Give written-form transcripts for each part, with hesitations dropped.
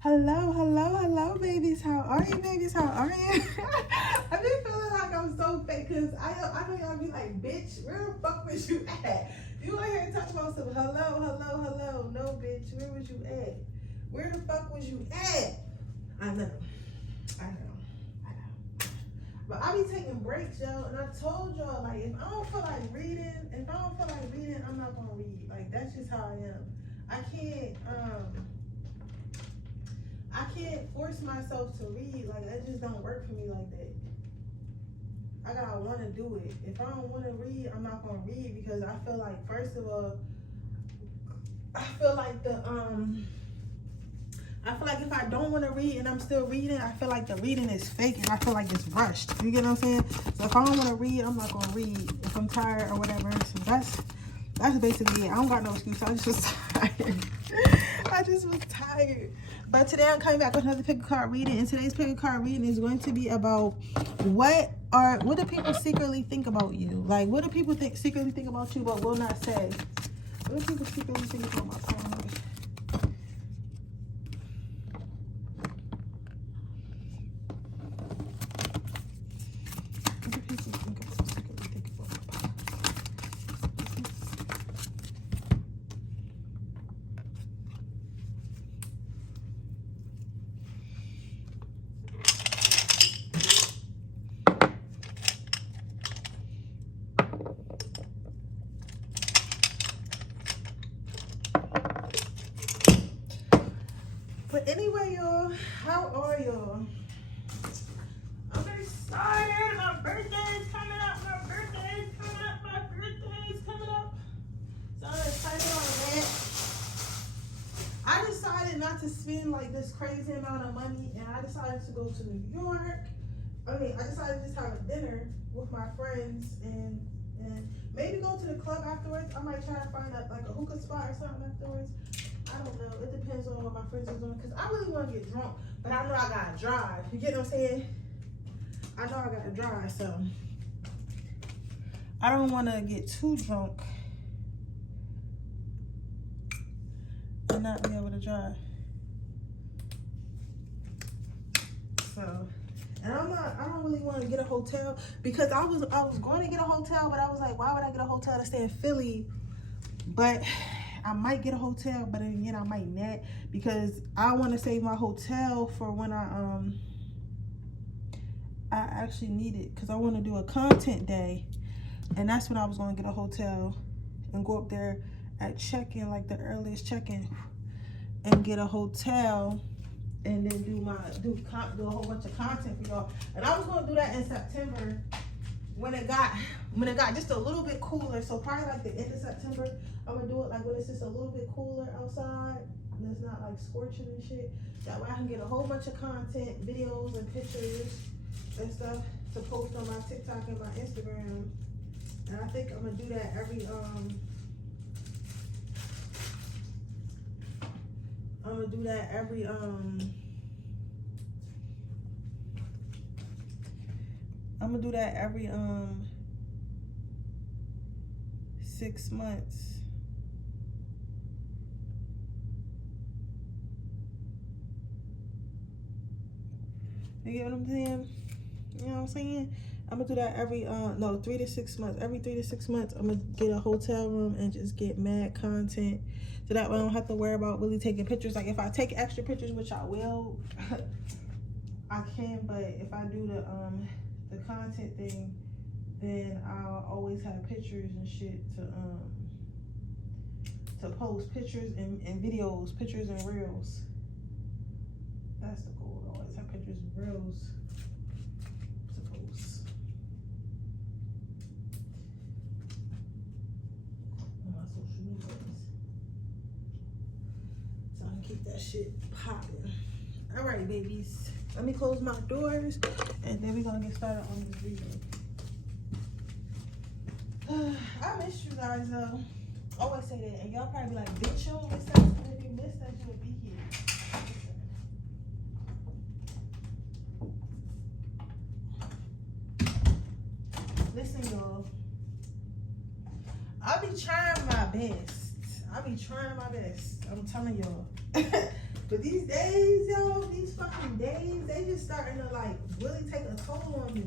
Hello, babies. How are you, babies? How are you? I've been feeling like I'm so fake because I know y'all be like, bitch, where the fuck was you at? You want to hear talk about some hello. No, bitch, where was you at? Where the fuck was you at? I know. But I be taking breaks, yo, and I told y'all, like, if I don't feel like reading, I'm not gonna read. Like, that's just how I am. I can't force myself to read. Like, that just don't work for me like that. I gotta want to do it. If I don't want to read, I'm not gonna read because I feel like, first of all, I feel like if I don't want to read and I'm still reading, I feel like the reading is fake and I feel like it's rushed. You get what I'm saying? So if I don't want to read, I'm not gonna read. If I'm tired or whatever, so that's basically it. I don't got no excuse. I just was tired. But today I'm coming back with another pick a card reading, and today's pick a card reading is going to be about what do people secretly think about you? Like, what do people secretly think about you but will not say? What do people secretly think about my family? But anyway, y'all, how are y'all? I'm excited. My birthday is coming up. So I'm excited on that. I decided not to spend like this crazy amount of money, and I decided to go to New York. I decided to just have a dinner with my friends and maybe go to the club afterwards. I might try to find a hookah spot or something afterwards. I don't know. It depends on what my friends are doing. Because I really want to get drunk. But I know I got to drive. You get what I'm saying? I know I got to drive. So I don't want to get too drunk and not be able to drive. So, and I don't really want to get a hotel. Because I was going to get a hotel. But I was like, why would I get a hotel to stay in Philly? But I might get a hotel, but then again, I might not, because I want to save my hotel for when I actually need it, because I want to do a content day, and that's when I was going to get a hotel and go up there at check-in, like the earliest check-in, and get a hotel, and then do a whole bunch of content for y'all. And I was going to do that in September when it got just a little bit cooler. So probably like the end of September, I'm gonna do it like when it's just a little bit cooler outside and it's not like scorching and shit. That way I can get a whole bunch of content, videos and pictures and stuff to post on my TikTok and my Instagram. And I think I'm gonna do that every I'm gonna do that every 6 months. You get what I'm saying? You know what I'm saying? I'm gonna do that every 3 to 6 months. Every 3 to 6 months, I'm gonna get a hotel room and just get mad content, so that way I don't have to worry about really taking pictures. Like, if I take extra pictures, which I will, I can. But if I do the content thing, then I'll always have pictures and shit to post, pictures and videos, pictures and reels. That's the goal. I always have pictures and reels to post on my social medias, so I can keep that shit popping. All right, babies. Let me close my doors, and then we're gonna get started on this reading. I miss you guys though. Always say that, and y'all probably be like, bitch, you don't miss us. And if you miss us, you'll be here. Listen, y'all. I be trying my best. I'm telling y'all. But But these days, yo, these fucking days, they just starting to like really take a toll on me.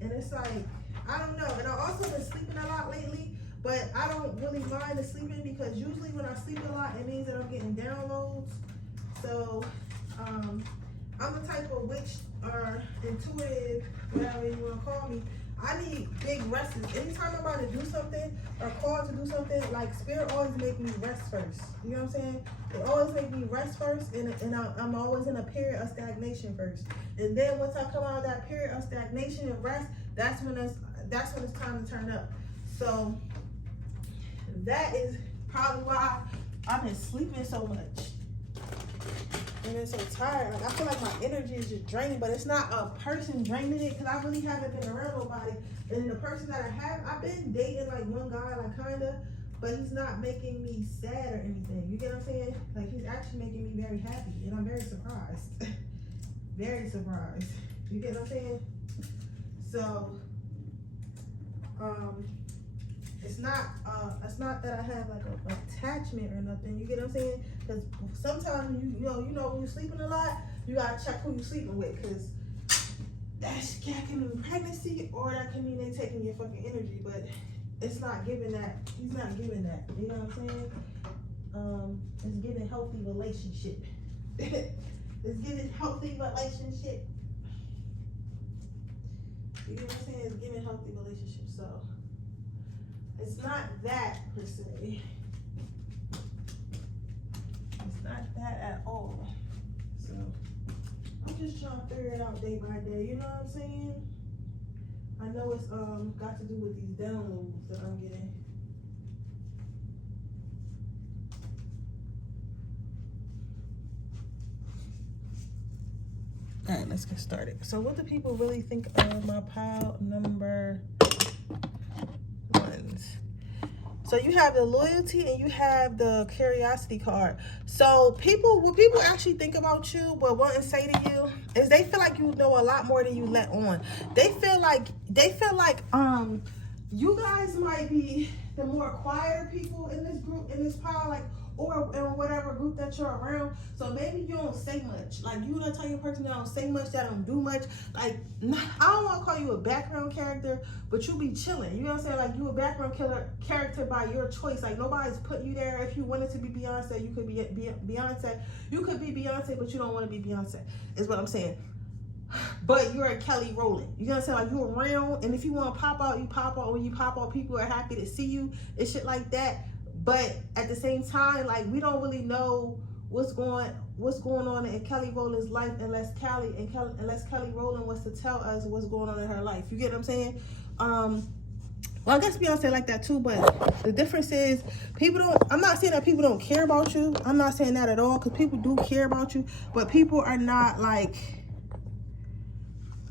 And it's like, I don't know. And I also been sleeping a lot lately, but I don't really mind the sleeping because usually when I sleep a lot, it means that I'm getting downloads. So, I'm the type of witch or intuitive, whatever you want to call me. I need big rests. Anytime I'm about to do something or called to do something, like spirit always make me rest first. You know what I'm saying? It always make me rest first, and I'm always in a period of stagnation first. And then once I come out of that period of stagnation and rest, that's when it's time to turn up. So that is probably why I've been sleeping so much. And I'm so tired. Like I feel like my energy is just draining, but it's not a person draining it because I really haven't been around nobody. And the person that I have, I've been dating like one guy, like kinda, but he's not making me sad or anything. You get what I'm saying? Like he's actually making me very happy, and I'm very surprised. Very surprised. You get what I'm saying? So, it's not that I have like an attachment or nothing. You get what I'm saying? Because sometimes you know when you're sleeping a lot, you gotta check who you're sleeping with, because that can mean pregnancy or that can mean they taking your fucking energy. But it's not giving that. He's not giving that. You know what I'm saying? It's giving healthy relationship. It's giving healthy relationship. You know what I'm saying? It's giving healthy relationship. So it's not that per se. It's not that at all. So I'm just trying to figure it out day by day. You know what I'm saying? I know it's got to do with these downloads that I'm getting. All right, let's get started. So what do people really think of my pile number ones? So you have the loyalty and you have the curiosity card. So what people actually think about you, what want to say to you, is they feel like you know a lot more than you let on. They feel like you guys might be the more quieter people in this group, in this pile, like, or in whatever group that you're around. So maybe you don't say much. Like, you the type of person that don't say much, that don't do much. Like, I don't want to call you a background character, but you be chilling. You know what I'm saying? Like, you a background character by your choice. Like, nobody's putting you there. If you wanted to be Beyonce, you could be Beyonce. You could be Beyonce, but you don't want to be Beyonce, is what I'm saying. But you're a Kelly Rowland. You know what I'm saying? Like, you're around, and if you want to pop out, you pop out. When you pop out, people are happy to see you and shit like that. But at the same time, like, we don't really know what's going on in Kelly Rowland's life unless Kelly Rowland wants to tell us what's going on in her life. You get what I'm saying? Well, I guess Beyonce like that too, but the difference is I'm not saying that people don't care about you. I'm not saying that at all, because people do care about you, but people are not like,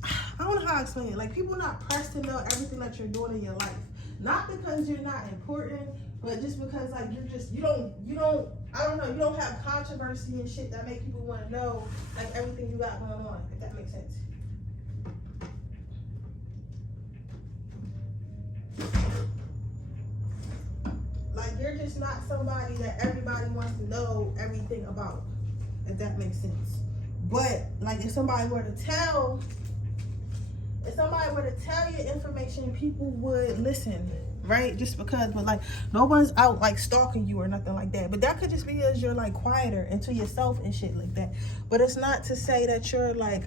I don't know how to explain it. Like, people are not pressed to know everything that you're doing in your life. Not because you're not important, but just because, like, you don't have controversy and shit that make people want to know, like, everything you got going on, if that makes sense. Like, you're just not somebody that everybody wants to know everything about, if that makes sense. But, like, if somebody were to tell you information, people would listen, right? Just because, but like, no one's out like stalking you or nothing like that. But that could just be because you're like quieter into yourself and shit like that. But it's not to say that you're like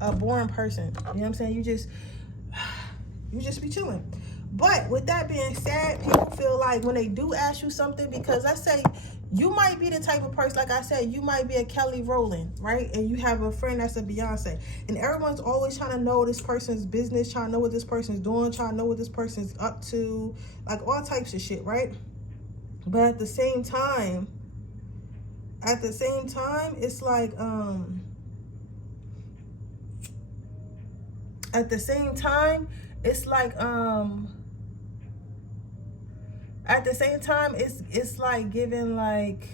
a boring person. You know what I'm saying? You just be chilling. But with that being said, people feel like when they do ask you something, because let's say you might be the type of person, like I said, you might be a Kelly Rowland, right? And you have a friend that's a Beyonce. And everyone's always trying to know this person's business, trying to know what this person's doing, trying to know what this person's up to, like all types of shit, right? But at the same time, it's like, it's like giving like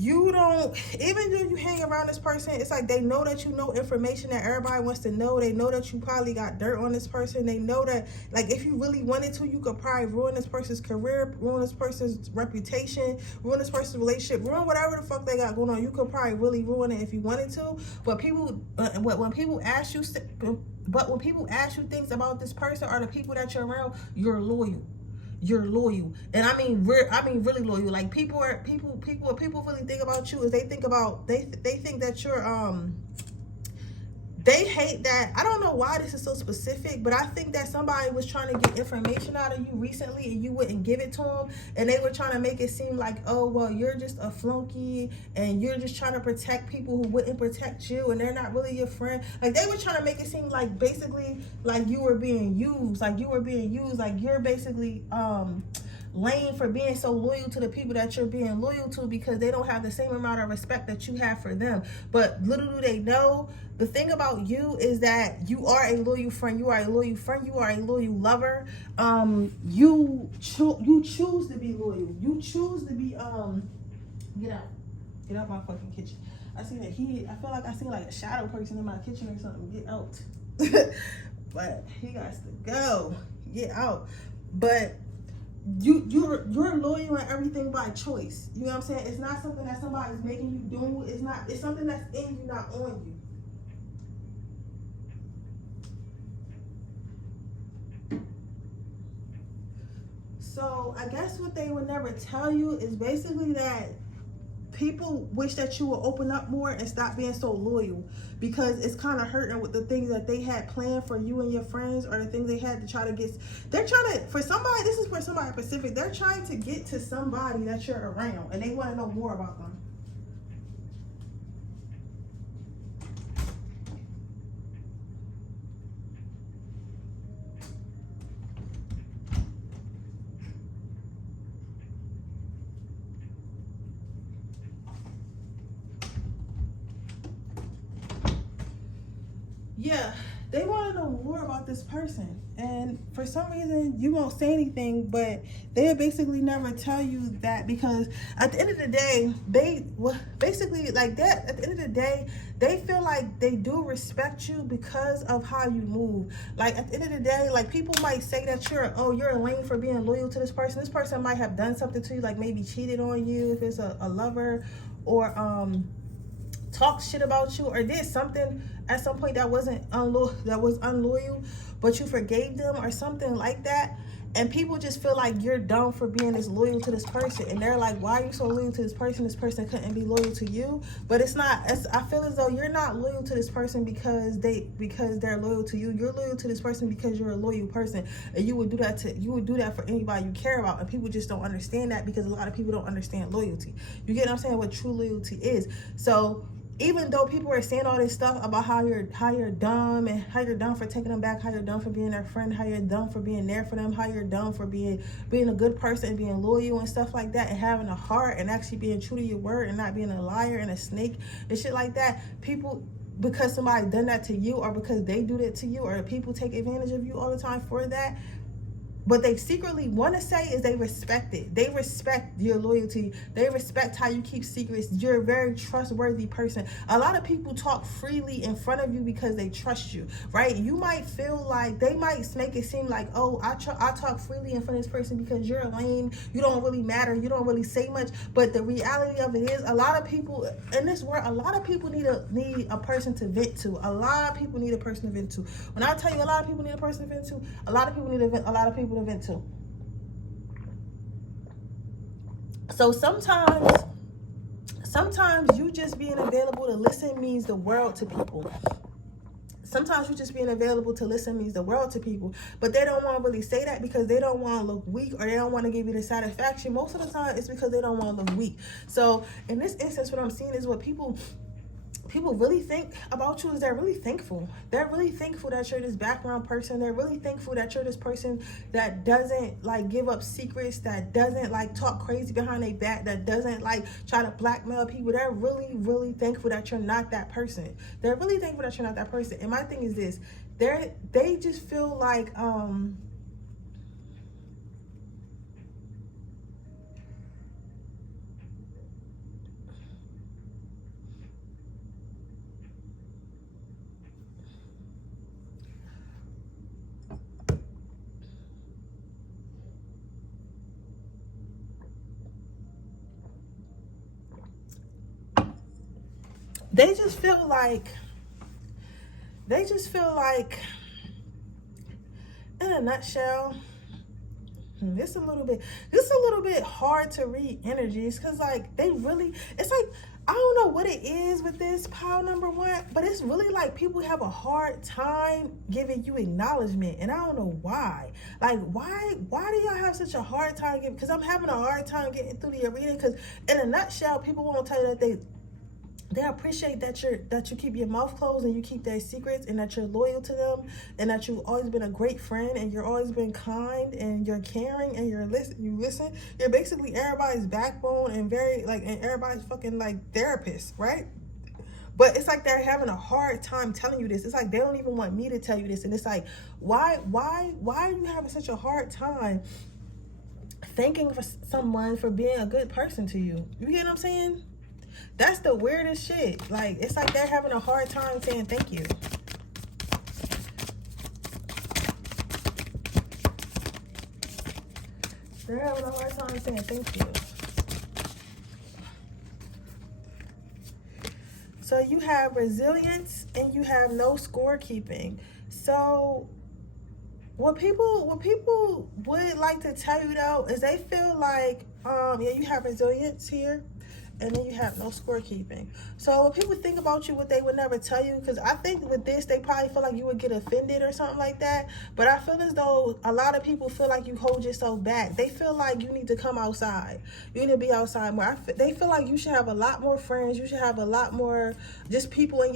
you don't, even though you hang around this person, it's like they know that you know information that everybody wants to know. They know that you probably got dirt on this person. They know that, like, if you really wanted to, you could probably ruin this person's career, ruin this person's reputation, ruin this person's relationship, ruin whatever the fuck they got going on. You could probably really ruin it if you wanted to. But when people ask you things about this person or the people that you're around, you're loyal. You're loyal, and I mean really loyal. Like people really think about you is they think that you're they hate that. I don't know why this is so specific, but I think that somebody was trying to get information out of you recently and you wouldn't give it to them, and they were trying to make it seem like, oh well, you're just a flunky and you're just trying to protect people who wouldn't protect you and they're not really your friend. Like they were trying to make it seem like basically like you were being used, like you're basically lame for being so loyal to the people that you're being loyal to because they don't have the same amount of respect that you have for them. But little do they know, the thing about you is that you are a loyal friend. You are a loyal friend. You are a loyal lover. You choose to be loyal. You choose to be get out my fucking kitchen. I feel like I see like a shadow person in my kitchen or something. Get out. But he got to go. Get out. But you're loyal and everything by choice. You know what I'm saying? It's not something that somebody's making you do. It's something that's in you, not on you. So I guess what they would never tell you is basically that people wish that you would open up more and stop being so loyal, because it's kind of hurting with the things that they had planned for you and your friends, or the things they had to try to get. They're trying to, for somebody, this is for somebody specific, they're trying to get to somebody that you're around and they want to know more about them. Yeah, they want to know more about this person, and for some reason you won't say anything, but they basically never tell you that, because at the end of the day, basically like that, at the end of the day, they feel like they do respect you because of how you move. Like at the end of the day, like people might say that you're a lame for being loyal to this person. This person might have done something to you, like maybe cheated on you if it's a lover, or talk shit about you, or did something at some point that was unloyal, but you forgave them or something like that. And people just feel like you're dumb for being this loyal to this person, and they're like, why are you so loyal to this person? This person couldn't be loyal to you. But it's not. I feel as though you're not loyal to this person because they're loyal to you. You're loyal to this person because you're a loyal person, and you would do that for anybody you care about. And people just don't understand that, because a lot of people don't understand loyalty. You get what I'm saying? What true loyalty is. So even though people are saying all this stuff about how you're dumb, and how you're dumb for taking them back, how you're dumb for being their friend, how you're dumb for being there for them, how you're dumb for being a good person and being loyal and stuff like that, and having a heart and actually being true to your word and not being a liar and a snake and shit like that, people, because somebody done that to you, or because they do that to you, or people take advantage of you all the time for that, what they secretly want to say is they respect it. They respect your loyalty. They respect how you keep secrets. You're a very trustworthy person. A lot of people talk freely in front of you because they trust you, right? You might feel like, they might make it seem like, oh, I talk freely in front of this person because you're lame. You don't really matter. You don't really say much. But the reality of it is, a lot of people in this world, a lot of people need a person to vent to. A lot of people need a person to vent to. When I tell you a lot of people need a person to vent to, a lot of people need a lot of people to vent to. So sometimes you just being available to listen means the world to people. Sometimes you just being available to listen means the world to people, but they don't want to really say that because they don't want to look weak, or they don't want to give you the satisfaction. Most of the time it's because they don't want to look weak. So in this instance, what I'm seeing is what people really think about you is they're really thankful. They're really thankful that you're this background person. They're really thankful that you're this person that doesn't like give up secrets, that doesn't like talk crazy behind their back, that doesn't like try to blackmail people. They're really, really thankful that you're not that person. They're really thankful that you're not that person. And my thing is this, they just feel like they just feel like, in a nutshell, it's a little bit hard to read energies, because like they really, it's like, I don't know what it is with this pile number one, but it's really like people have a hard time giving you acknowledgement, and I don't know why. Like, why do y'all have such a hard time giving? Because I'm having a hard time getting through the reading, because in a nutshell, people won't tell you that they appreciate that you keep your mouth closed and you keep their secrets, and that you're loyal to them, and that you've always been a great friend, and you're always been kind, and you're caring, and you listen. You're basically everybody's backbone, and and everybody's fucking like therapist, right? But it's like they're having a hard time telling you this. It's like they don't even want me to tell you this, and it's like, why are you having such a hard time thanking for someone for being a good person to you? You get what I'm saying? That's the weirdest shit. Like, it's like they're having a hard time saying thank you. They're having a hard time saying thank you. So you have resilience and you have no scorekeeping. So what people would like to tell you though is they feel like yeah, you have resilience here, and then you have no scorekeeping. So when people think about you, what they would never tell you, because I think with this, they probably feel like you would get offended or something like that. But I feel as though a lot of people feel like you hold yourself back. They feel like you need to come outside. You need to be outside more. They feel like you should have a lot more friends. You should have a lot more just people on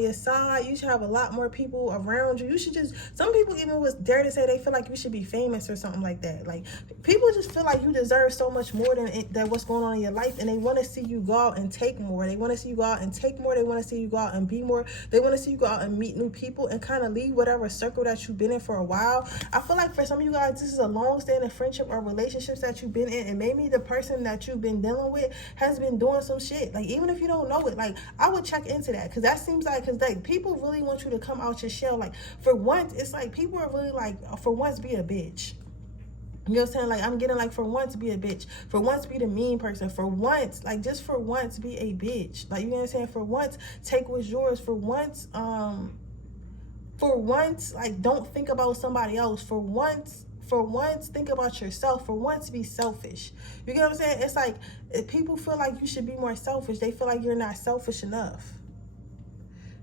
your side. You should have a lot more people around you. You should just, some people even would dare to say they feel like you should be famous or something like that. Like, people just feel like you deserve so much more than what's going on in your life, and they want to see you go out and take more. They want to see you go out and take more. They want to see you go out and be more. They want to see you go out and meet new people and kind of leave whatever circle that you've been in for a while. I feel like for some of you guys, this is a long-standing friendship or relationships that you've been in, and maybe the person that you've been dealing with has been doing some shit. Like, even if you don't know it, like, I would check into that, because that seems like, because like people really want you to come out your shell. Like, for once, it's like people are really like, for once, be a bitch. You know what I'm saying? Like, I'm getting like, for once, be a bitch. For once, be the mean person. For once, like, just for once, be a bitch. Like, you know what I'm saying? For once, take what's yours. For once, like, don't think about somebody else. For once, think about yourself. For once, be selfish. You get what I'm saying? It's like, people feel like you should be more selfish. They feel like you're not selfish enough.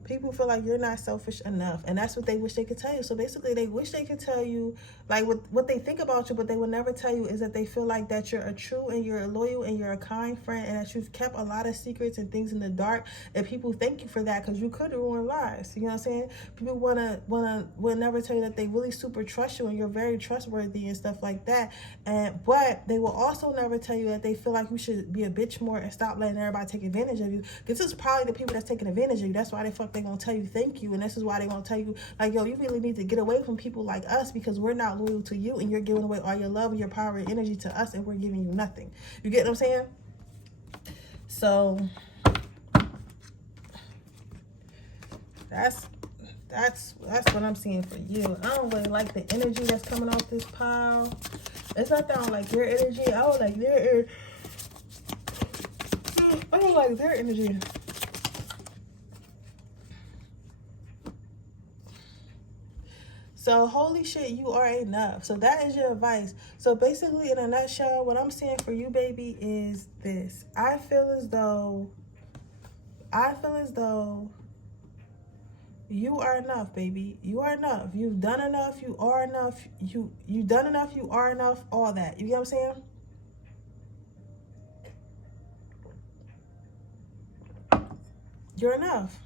People feel like you're not selfish enough, and that's what they wish they could tell you. So basically, they wish they could tell you, like, what they think about you, but they will never tell you is that they feel like that you're a true and you're a loyal and you're a kind friend, and that you've kept a lot of secrets and things in the dark, and people thank you for that, because you could ruin lives. You know what I'm saying? People will never tell you that they really super trust you and you're very trustworthy and stuff like that. But they will also never tell you that they feel like you should be a bitch more and stop letting everybody take advantage of you. This is probably the people that's taking advantage of you. That's why they gonna tell you thank you, and this is why they gonna tell you, like, yo, you really need to get away from people like us, because we're not loyal to you, and you're giving away all your love and your power and energy to us, and we're giving you nothing. You get what I'm saying? So that's what I'm seeing for you. I don't really like the energy that's coming off this pile. It's not that I don't like your energy. I don't like their I don't like their energy. So, holy shit, you are enough. So that is your advice. So basically, in a nutshell, what I'm saying for you, baby, is this. I feel as though you are enough, baby. You are enough. You've done enough. You are enough. You've done enough. You are enough. All that. You get what I'm saying? You're enough.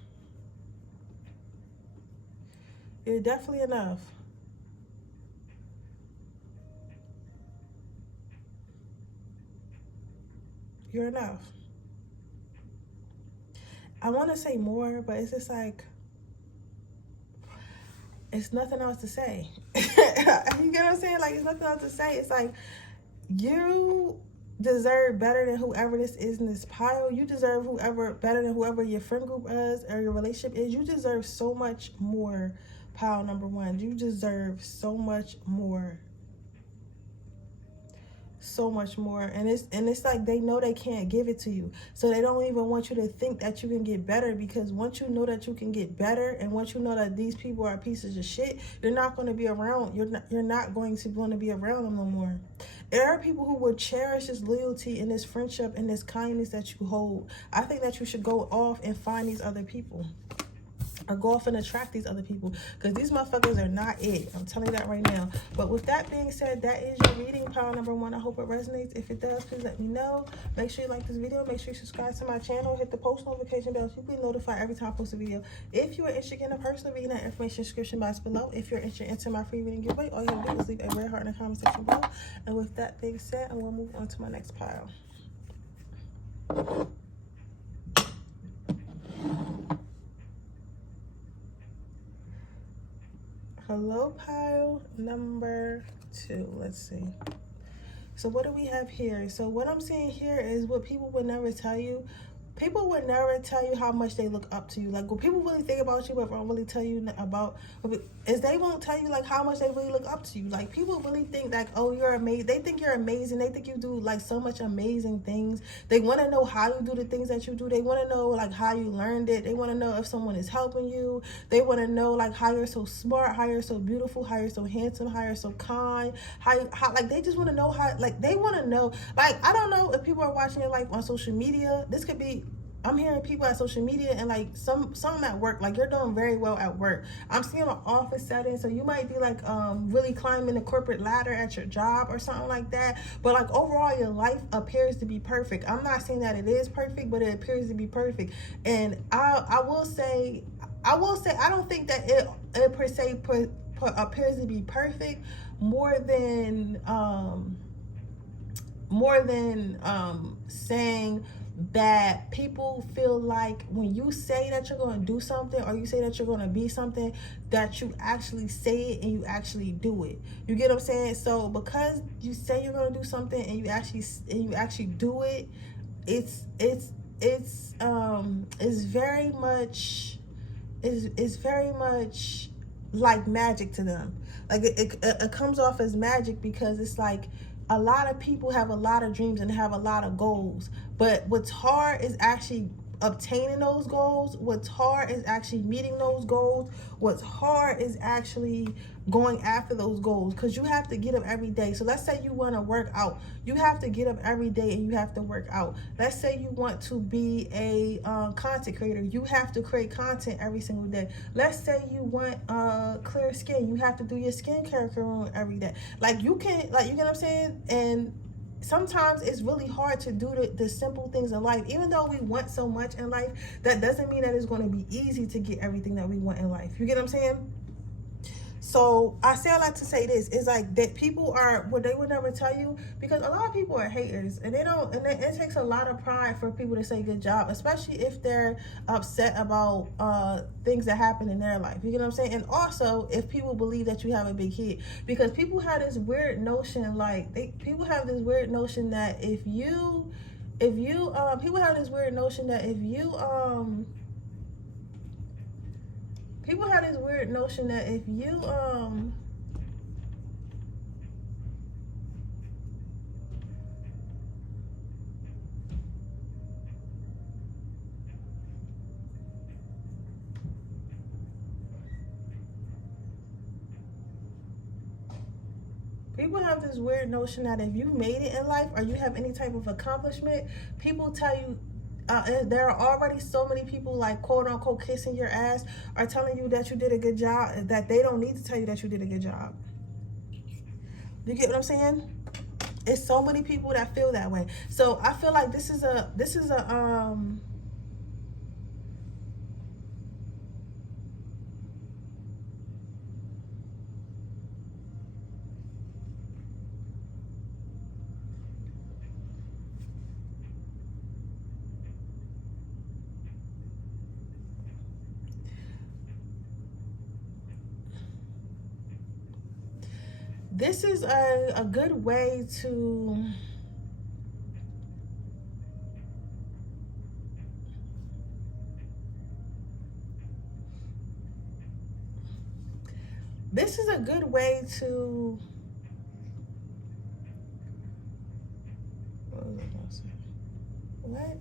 You're definitely enough. You're enough. I want to say more, but it's just like, it's nothing else to say. You get what I'm saying? Like, it's nothing else to say. It's like, you deserve better than whoever this is in this pile. You deserve better than whoever your friend group is or your relationship is. You deserve so much more. Pile number one, you deserve so much more. so much more. And it's like they know they can't give it to you, so they don't even want you to think that you can get better, because once you know that you can get better, and once you know that these people are pieces of shit, you're not going to be around, you're not going to want to be around them no more. There are people who will cherish this loyalty and this friendship and this kindness that you hold. I think that you should go off and find these other people, or go off and attract these other people, because these motherfuckers are not it. I'm telling you that right now. But with that being said, that is your reading, pile number 1. I hope it resonates. If it does, please let me know. Make sure you like this video. Make sure you subscribe to my channel. Hit the post notification bell so you can be notified every time I post a video. If you are interested in a personal reading, that information description box below. If you're interested in entering my free reading giveaway, all you have to do is leave a red heart in the comment section below. And with that being said, I'm going to move on to my next pile. Hello, pile number 2. Let's see. So what do we have here? So what I'm seeing here is what people would never tell you. People would never tell you how much they look up to you. Like, what people really think about you, but don't really tell you about, is they won't tell you, like, how much they really look up to you. Like, people really think, like, oh, you're amazing. They think you're amazing. They think you do, like, so much amazing things. They want to know how you do the things that you do. They want to know, like, how you learned it. They want to know if someone is helping you. They want to know, like, how you're so smart, how you're so beautiful, how you're so handsome, how you're so kind, how like, they just want to know how, like, they want to know. Like, I don't know if people are watching your life on social media. This could be, I'm hearing people at social media, and like some at work, like you're doing very well at work. I'm seeing an office setting, so you might be like really climbing the corporate ladder at your job or something like that. But like overall, your life appears to be perfect. I'm not saying that it is perfect, but it appears to be perfect. And I will say I don't think that it per se appears to be perfect more than saying that people feel like when you say that you're going to do something, or you say that you're going to be something, that you actually say it and you actually do it. You get what I'm saying? So because you say you're going to do something and you actually do it, it's very much like magic to them. Like it comes off as magic, because it's like a lot of people have a lot of dreams and have a lot of goals, but what's hard is actually obtaining those goals. What's hard is actually meeting those goals. What's hard is actually going after those goals, because you have to get up every day. So let's say you want to work out. You have to get up every day and you have to work out. Let's say you want to be a content creator. You have to create content every single day. Let's say you want clear skin. You have to do your skincare routine every day. Like, you can, like, you get what I'm saying? And sometimes it's really hard to do the simple things in life. Even though we want so much in life, that doesn't mean that it's going to be easy to get everything that we want in life. You get what I'm saying? So I like to say this is like that people are what they would never tell you, because a lot of people are haters, and it takes a lot of pride for people to say good job, especially if they're upset about things that happen in their life. You get what I'm saying? And also if people believe that you have a big hit, because people have this weird notion, like people have this weird notion that if you people have this weird notion that if you people have this weird notion that if you people have this weird notion that if you made it in life, or you have any type of accomplishment, people tell you, there are already so many people, like, quote unquote, kissing your ass, or telling you that you did a good job, that they don't need to tell you that you did a good job. You get what I'm saying? It's so many people that feel that way. So I feel like this is a this is a good way to what?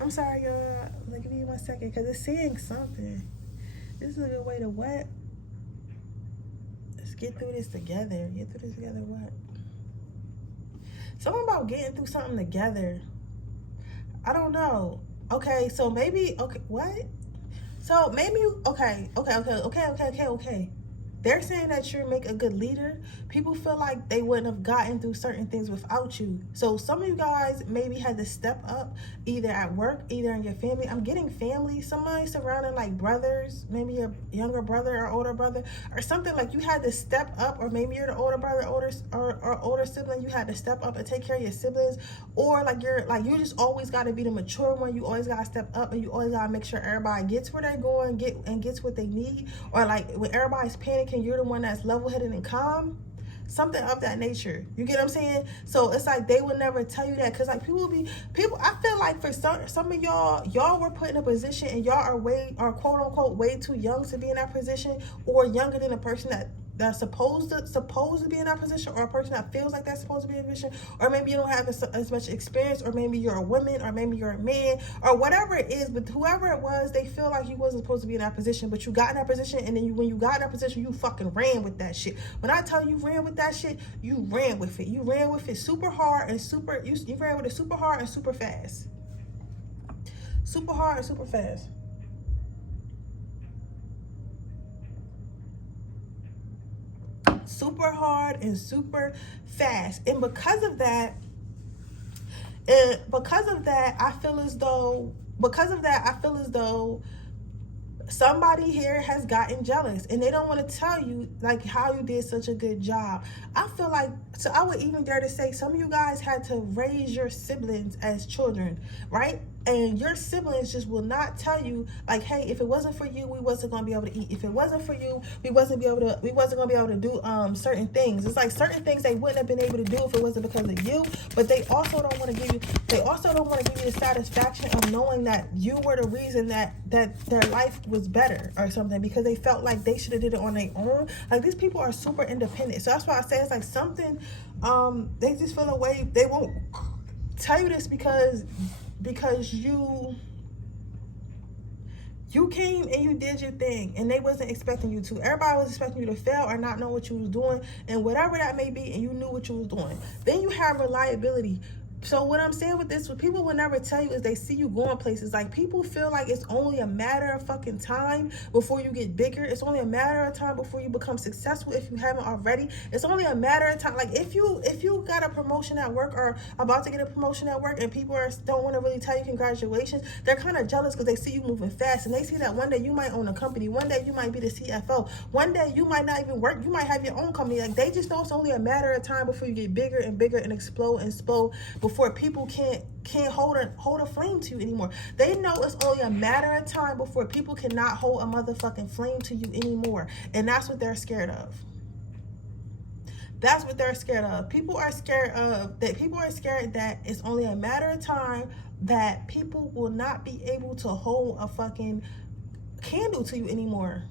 I'm sorry, y'all. Like, give me 1 second, because it's saying something. This is a good way to what? Let's get through this together. Get through this together, what? Something about getting through something together. I don't know. Okay, so maybe, okay, what? So maybe, okay. They're saying that you make a good leader. People feel like they wouldn't have gotten through certain things without you. So some of you guys maybe had to step up either at work, either in your family. I'm getting family, somebody surrounding like brothers, maybe your younger brother or older brother or something, like you had to step up, or maybe you're the older brother, older sibling. You had to step up and take care of your siblings, or like you just always got to be the mature one. You always got to step up, and you always got to make sure everybody gets where they're going, gets what they need, or like when everybody's panicking, you're the one that's level-headed and calm. Something of that nature. You get what I'm saying? So it's like they would never tell you that, because like people, I feel like for some of y'all were put in a position, and y'all are quote unquote way too young to be in that position, or younger than a person that's supposed to be in that position, or a person that feels like that's supposed to be in a position, or maybe you don't have as much experience, or maybe you're a woman, or maybe you're a man, or whatever it is. But whoever it was, they feel like you wasn't supposed to be in that position, but you got in that position, and then when you got in that position, you fucking ran with that shit. When I tell you ran with that shit, you ran with it. You ran with it super hard and you ran with it super hard and super fast. Super hard and super fast. Super hard and super fast. And because of that, I feel as though somebody here has gotten jealous, and they don't want to tell you like how you did such a good job. I feel like, so I would even dare to say some of you guys had to raise your siblings as children, right? And your siblings just will not tell you like, hey, if it wasn't for you, we wasn't gonna be able to eat. If it wasn't for you, we wasn't gonna be able to do certain things. It's like certain things they wouldn't have been able to do if it wasn't because of you. But they also don't want to give you the satisfaction of knowing that you were the reason that their life was better or something, because they felt like they should have did it on their own. Like, these people are super independent. So that's why I say it's like something, they just feel a way. They won't tell you this because you came and you did your thing, and they wasn't expecting you to. Everybody was expecting you to fail or not know what you was doing, and whatever that may be, and you knew what you was doing. Then you have reliability. So what I'm saying with this, what people will never tell you is they see you going places. Like, people feel like it's only a matter of fucking time before you get bigger. It's only a matter of time before you become successful if you haven't already. It's only a matter of time. Like, if you got a promotion at work or about to get a promotion at work, and people don't want to really tell you congratulations, they're kind of jealous because they see you moving fast, and they see that one day you might own a company, one day you might be the CFO, one day you might not even work, you might have your own company. Like, they just know it's only a matter of time before you get bigger and bigger and explode, before people can't hold a flame to you anymore. They know it's only a matter of time before people cannot hold a motherfucking flame to you anymore. And that's what they're scared of. That's what they're scared of. People are scared that it's only a matter of time that people will not be able to hold a fucking candle to you anymore.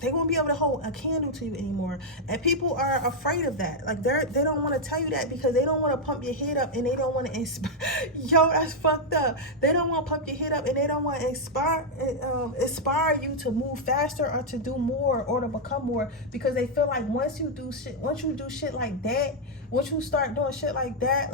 They won't be able to hold a candle to you anymore. And people are afraid of that. Like, they don't want to tell you that because they don't want to pump your head up, and they don't want to inspire. Yo, that's fucked up. They don't want to pump your head up, and they don't want to inspire you to move faster or to do more or to become more, because they feel like once you do shit like that, once you start doing shit like that,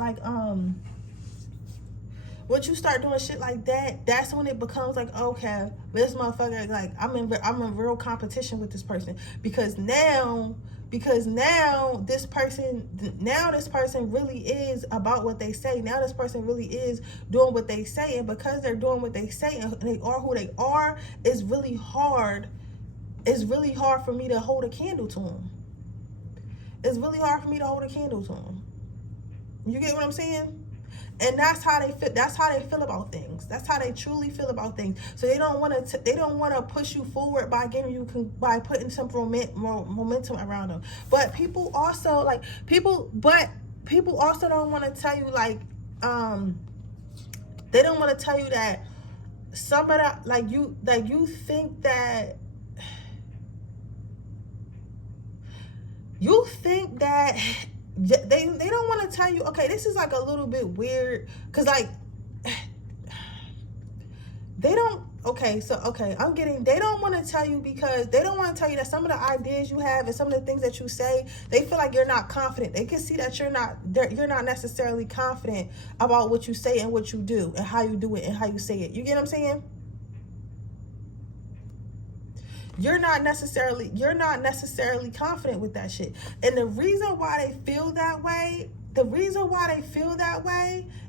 once you start doing shit like that, that's when it becomes like, okay, this motherfucker, like, I'm in real competition with this person, because now this person really is about what they say. Now this person really is doing what they say, and because they're doing what they say and they are who they are, it's really hard for me to hold a candle to them. It's really hard for me to hold a candle to them. You get what I'm saying? And that's how they feel. That's how they feel about things. That's how they truly feel about things. So they don't want to push you forward by putting some momentum around them. But people also don't want to tell you, like, they don't want to tell you that somebody you think that they don't want to tell you. Okay, this is like a little bit weird, because like they don't. Okay, so okay, they don't want to tell you, because they don't want to tell you that some of the ideas you have and some of the things that you say, they feel like you're not confident. They can see that you're not necessarily confident about what you say and what you do and how you do it and how you say it. You get what I'm saying? You're not necessarily confident with that shit. And the reason why they feel that way,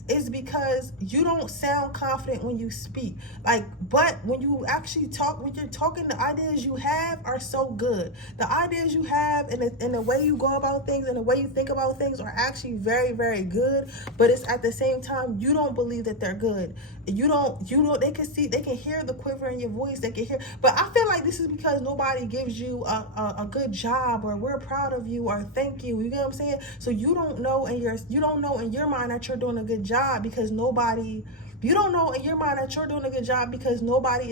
is because you don't sound confident when you speak. Like, but when you actually talk, when you're talking, the ideas you have are so good. The ideas you have and the way you go about things and the way you think about things are actually very, very good. But it's at the same time, you don't believe that they're good. You don't, they can hear the quiver in your voice. They can hear, but I feel like this is because nobody gives you a good job, or we're proud of you, or thank you. You get what I'm saying? So you don't know in your mind that you're doing a good job, because nobody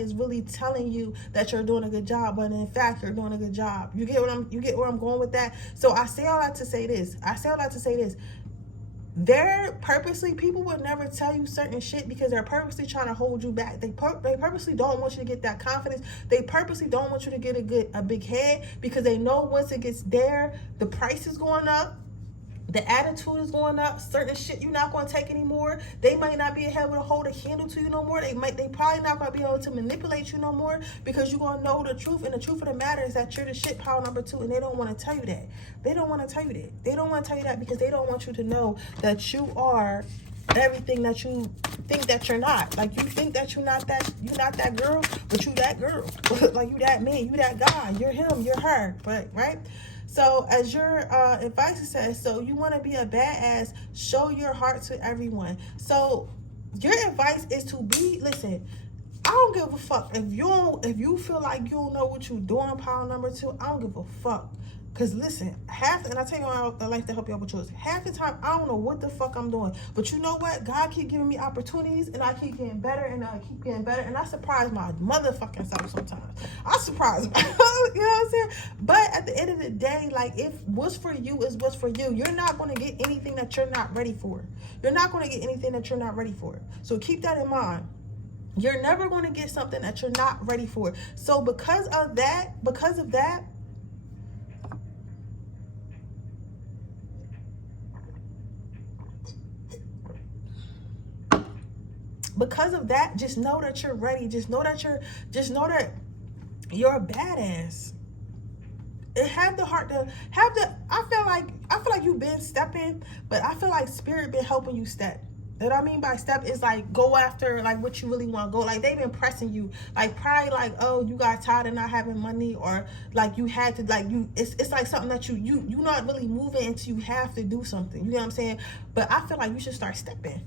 is really telling you that you're doing a good job, but in fact you're doing a good job. You get where I'm going with that? So I say all that to say this. People would never tell you certain shit because they're purposely trying to hold you back. They purposely don't want you to get that confidence. They purposely don't want you to get a big head, because they know once it gets there, the price is going up. The attitude is going up. Certain shit you're not going to take anymore. They might not be able to hold a candle to you no more. They probably not going to be able to manipulate you no more, because you're going to know the truth. And the truth of the matter is that you're the shit pile number 2. And they don't want to tell you that. They don't want to tell you that because they don't want you to know that you are everything that you think that you're not. Like, you think that you're not that girl, but you that girl. Like, you that man, you that guy, you're him, you're her. But right? So as your advice says, so you want to be a badass, show your heart to everyone. So your advice is to listen, I don't give a fuck if you feel like you don't know what you're doing, pile number 2. I don't give a fuck. Because listen, and I tell you, I like to help you out with yours. Half the time, I don't know what the fuck I'm doing. But you know what? God keep giving me opportunities, and I keep getting better, and I keep getting better. And I surprise my motherfucking self sometimes. I surprise myself, you know what I'm saying? But at the end of the day, like, if what's for you is what's for you, you're not going to get anything that you're not ready for. You're not going to get anything that you're not ready for. So keep that in mind. You're never going to get something that you're not ready for. So because of that, just know that you're ready. Just know that you're a badass. And have the heart to I feel like you've been stepping, but I feel like spirit been helping you step. What I mean by step is like go after like what you really want to go. Like they've been pressing you, like probably like, oh, you got tired of not having money, or like you had to like it's like something that you not really moving until you have to do something. You know what I'm saying? But I feel like you should start stepping.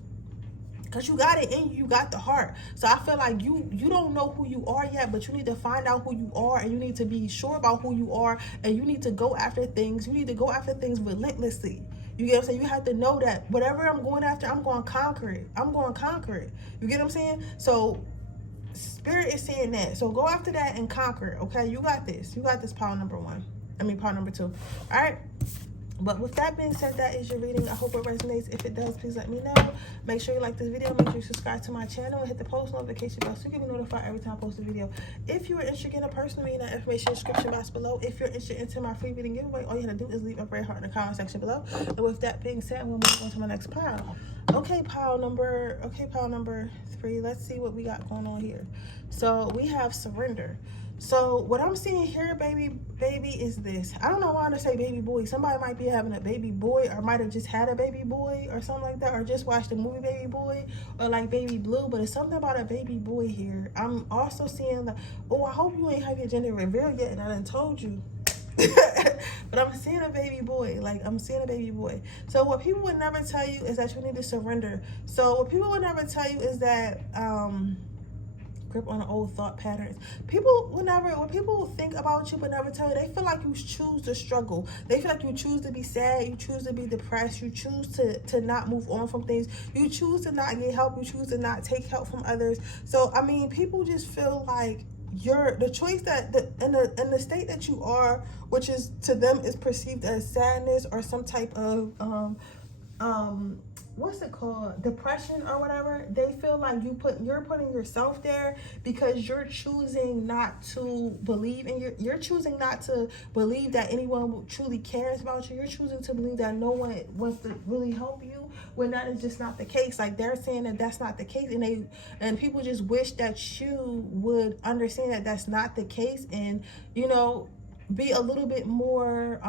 Because you got it in you, you got the heart. So I feel like you don't know who you are yet, but you need to find out who you are, and you need to be sure about who you are, and you need to go after things. You need to go after things relentlessly. You get what I'm saying? You have to know that whatever I'm going after, I'm going to conquer it. You get what I'm saying? So spirit is saying that. So go after that and conquer it, okay? You got this. You got this, pile number 2. All right? But with that being said, that is your reading. I hope it resonates. If it does, please let me know. Make sure you like this video. Make sure you subscribe to my channel and hit the post notification bell so you can be notified every time I post a video. If you are interested in a personal reading, that information in the description box below. If you're interested into my free reading giveaway, all you have to do is leave a red heart in the comment section below. And with that being said, we'll move on to my next pile. Okay, pile number 3. Let's see what we got going on here. So we have surrender. So what I'm seeing here, baby, is this. I don't know why to say baby boy. Somebody might be having a baby boy, or might have just had a baby boy or something like that, or just watched the movie Baby Boy, or like Baby Blue. But it's something about a baby boy here. I'm also seeing like, oh, I hope you ain't have your gender revealed yet and I done told you. But I'm seeing a baby boy. So what people would never tell you is that you need to surrender. So what people would never tell you is that grip on the old thought patterns. When people think about you but never tell you, they feel like you choose to struggle. They feel like you choose to be sad, you choose to be depressed, you choose to not move on from things, you choose to not get help, you choose to not take help from others. So I mean, people just feel like the choice that in the state that you are, which is to them is perceived as sadness or some type of what's it called, depression or whatever. They feel like you're putting yourself there because you're choosing not to believe in you're choosing not to believe that anyone truly cares about you. You're choosing to believe that no one wants to really help you, when that is just not the case. Like, they're saying that that's not the case, and people just wish that you would understand that that's not the case, and you know, be a little bit more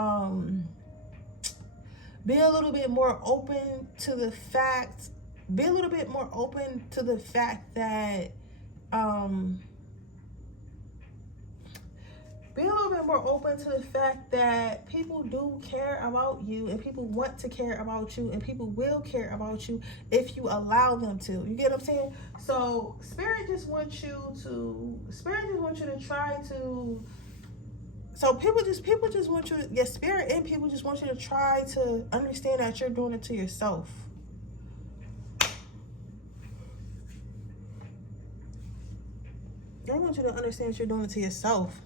open to the fact, be a little bit more open to the fact that, be a little bit more open to the fact that people do care about you, and people want to care about you, and people will care about you if you allow them to. You get what I'm saying? So Spirit just wants you to try to, so people just want you to, yeah, Spirit and people just want you to try to understand that you're doing it to yourself. They want you to understand that you're doing it to yourself.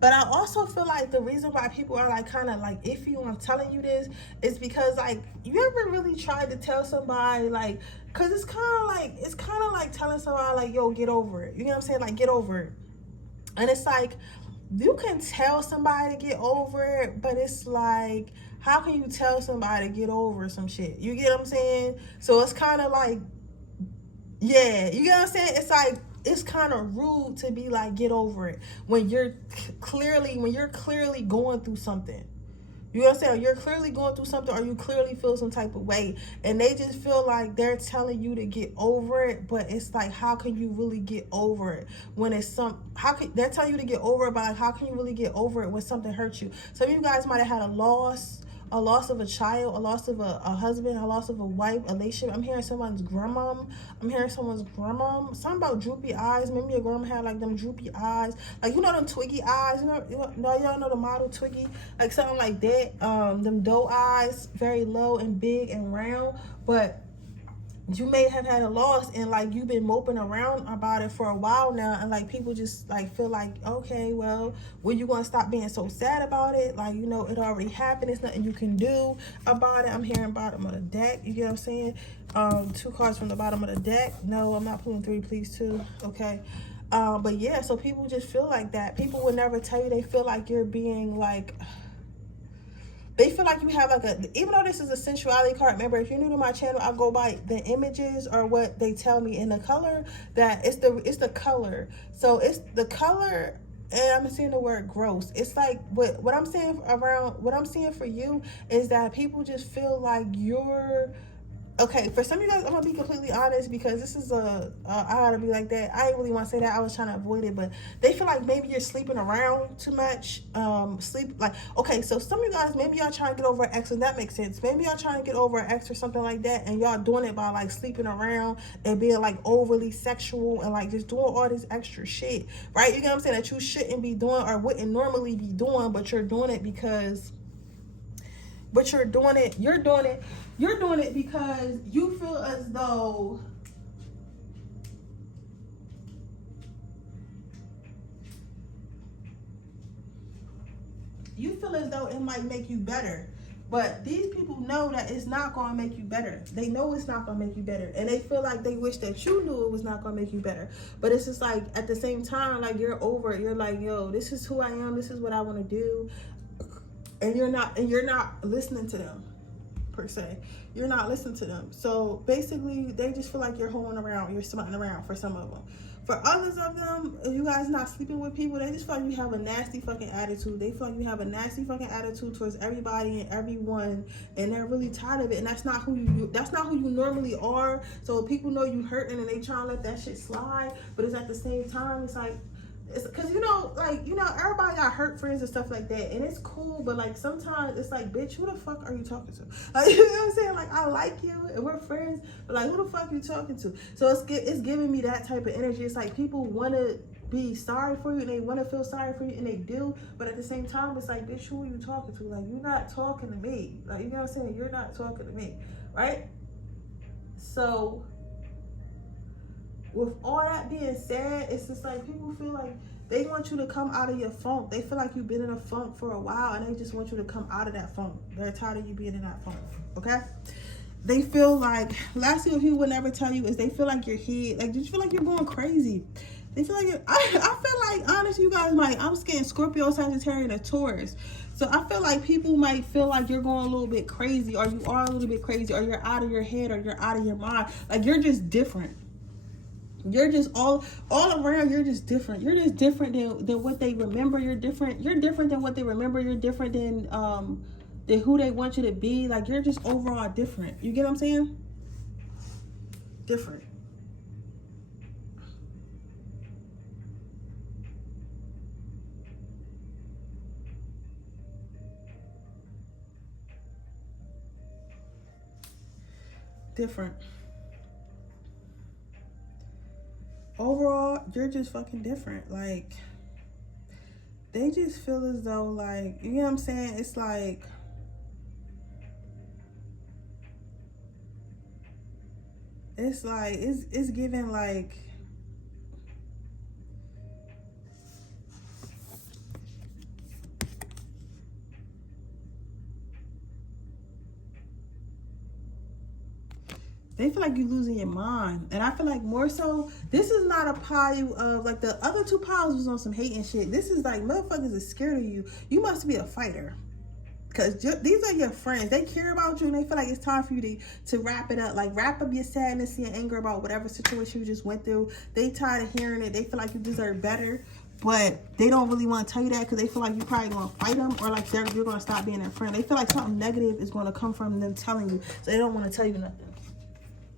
But I also feel like the reason why people are like kind of like iffy on telling you this is because, like, you ever really tried to tell somebody, like, because it's kind of like telling somebody like, yo, get over it. You know what I'm saying? Like, get over it. And it's like, you can tell somebody to get over it, but it's like, how can you tell somebody to get over some shit? You get what I'm saying? So it's kind of like, yeah, you get what I'm saying? It's like, it's kind of rude to be like, get over it, when you're clearly going through something. You know what I'm saying? You're clearly going through something, or you clearly feel some type of way, and they just feel like they're telling you to get over it. But it's like, how can you really get over it when it's they're telling you to get over it, but like, how can you really get over it when something hurts you? Some of you guys might have had a loss of a child, a loss of a husband, a loss of a wife, a relationship. I'm hearing someone's grandmom. Something about droopy eyes. Maybe your grandma had like them droopy eyes. Like, you know them Twiggy eyes? Y'all know the model Twiggy? Like something like that. Them doe eyes, very low and big and round. But you may have had a loss, and like, you've been moping around about it for a while now, and like, people just like feel like, okay, well, when you gonna stop being so sad about it? Like, you know, it already happened. There's nothing you can do about it. I'm hearing bottom of the deck. You get what I'm saying? 2 cards from the bottom of the deck. No, I'm not pulling 3, please, 2. Okay. But yeah, so people just feel like that. People would never tell you. They feel like you're being like, they feel like you have like even though this is a sensuality card, remember, if you're new to my channel, I go by the images or what they tell me in the color, that it's the color. So it's the color, and I'm seeing the word gross. It's like, what I'm saying for you is that people just feel like you're, okay, for some of you guys, I'm gonna be completely honest, because this is I gotta be like that. I didn't really want to say that. I was trying to avoid it, but they feel like maybe you're sleeping around too much. Okay, so some of you guys, maybe y'all trying to get over an ex, and that makes sense. Maybe y'all trying to get over an ex or something like that, and y'all doing it by like sleeping around and being like overly sexual and like just doing all this extra shit, right? You get what I'm saying? That you shouldn't be doing or wouldn't normally be doing, but you're doing it because. But you're doing it because you feel as though it might make you better. But these people know that it's not going to make you better. They know it's not going to make you better. And they feel like they wish that you knew it was not going to make you better. But it's just like, at the same time, like, you're over it. You're like, yo, this is who I am. This is what I want to do. And you're not listening to them, per se. You're not listening to them. So basically, they just feel like you're hoeing around, you're smutting around for some of them. For others of them, if you guys not sleeping with people, they just feel like you have a nasty fucking attitude. They feel like you have a nasty fucking attitude towards everybody and everyone, and they're really tired of it. And that's not who you normally are. So people know you hurting, and they trying to let that shit slide. But it's at the same time, it's like, it's because, everybody got hurt friends and stuff like that, and it's cool, but like, sometimes it's like, bitch, who the fuck are you talking to? Like, you know what I'm saying? Like, I like you and we're friends, but like, who the fuck are you talking to? So it's giving me that type of energy. It's like, people want to be sorry for you and they want to feel sorry for you, and they do, but at the same time it's like, bitch, who are you talking to? Like, you're not talking to me. Like, you know what I'm saying? You're not talking to me, right? So with all that being said, it's just like people feel like they want you to come out of your funk. They feel like you've been in a funk for a while and they just want you to come out of that funk. They're tired of you being in that funk, okay? They feel like, last thing people would never tell you is they feel like your head, like, did you feel like you're going crazy? They feel like I feel like, honestly, you guys, like, I'm scared Scorpio, Sagittarius, and Taurus. So I feel like people might feel like you're going a little bit crazy, or you are a little bit crazy, or you're out of your head, or you're out of your mind. Like, you're just different. You're just all around, you're just different. You're just different than what they remember. You're different than what they remember. You're different than who they want you to be. Like, you're just overall different. You get what I'm saying? Different. Different. Overall, you're just fucking different. Like, they just feel as though, like, you know what I'm saying? It's like, it's giving, like, they feel like you're losing your mind. And I feel like more so, this is not a pile of, like, the other two piles was on some hate and shit. This is like, motherfuckers is scared of you. You must be a fighter. Because these are your friends. They care about you and they feel like it's time for you to wrap it up. Like, wrap up your sadness and anger about whatever situation you just went through. They tired of hearing it. They feel like you deserve better. But they don't really want to tell you that because they feel like you're probably going to fight them, or like you're going to stop being their friend. They feel like something negative is going to come from them telling you. So they don't want to tell you nothing.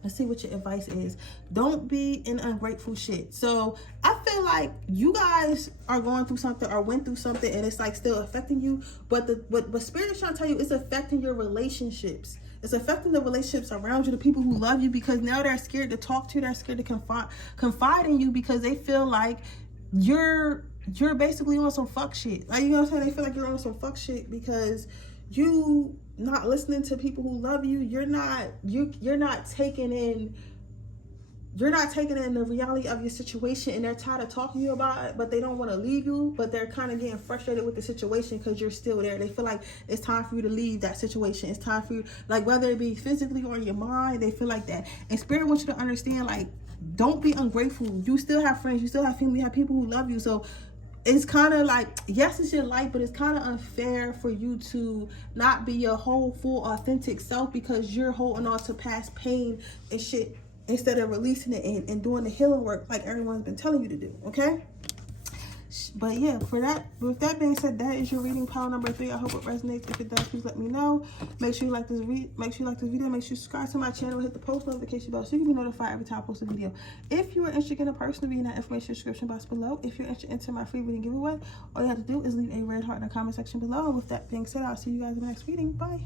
Let's see what your advice is. Don't be in ungrateful shit. So I feel like you guys are going through something or went through something and it's like still affecting you. But what Spirit's trying to tell you, it's affecting your relationships. It's affecting the relationships around you, the people who love you, because now they're scared to talk to you. They're scared to confide in you because they feel like you're basically on some fuck shit. Like, you know what I'm saying? They feel like you're on some fuck shit because you not listening to people who love you. You're not taking in the reality of your situation, and they're tired of talking to you about it, but they don't want to leave you, but they're kind of getting frustrated with the situation because you're still there. They feel like it's time for you to leave that situation. It's time for you, like, whether it be physically or in your mind, they feel like that. And Spirit wants you to understand, like, don't be ungrateful. You still have friends, you still have family, you have people who love you. So it's kind of like, yes, it's your life, but it's kind of unfair for you to not be your whole, full, authentic self because you're holding on to past pain and shit instead of releasing it and doing the healing work like everyone's been telling you to do, okay? But yeah, with that being said, that is your reading pile number 3. I hope it resonates. If it does, please let me know. Make sure you like this video. Make sure you subscribe to my channel. Hit the post notification bell so you can be notified every time I post a video. If you are interested in a personal reading, that information in the description box below. If you're interested in entering my free reading giveaway, all you have to do is leave a red heart in the comment section below. And with that being said, I'll see you guys in the next reading. Bye.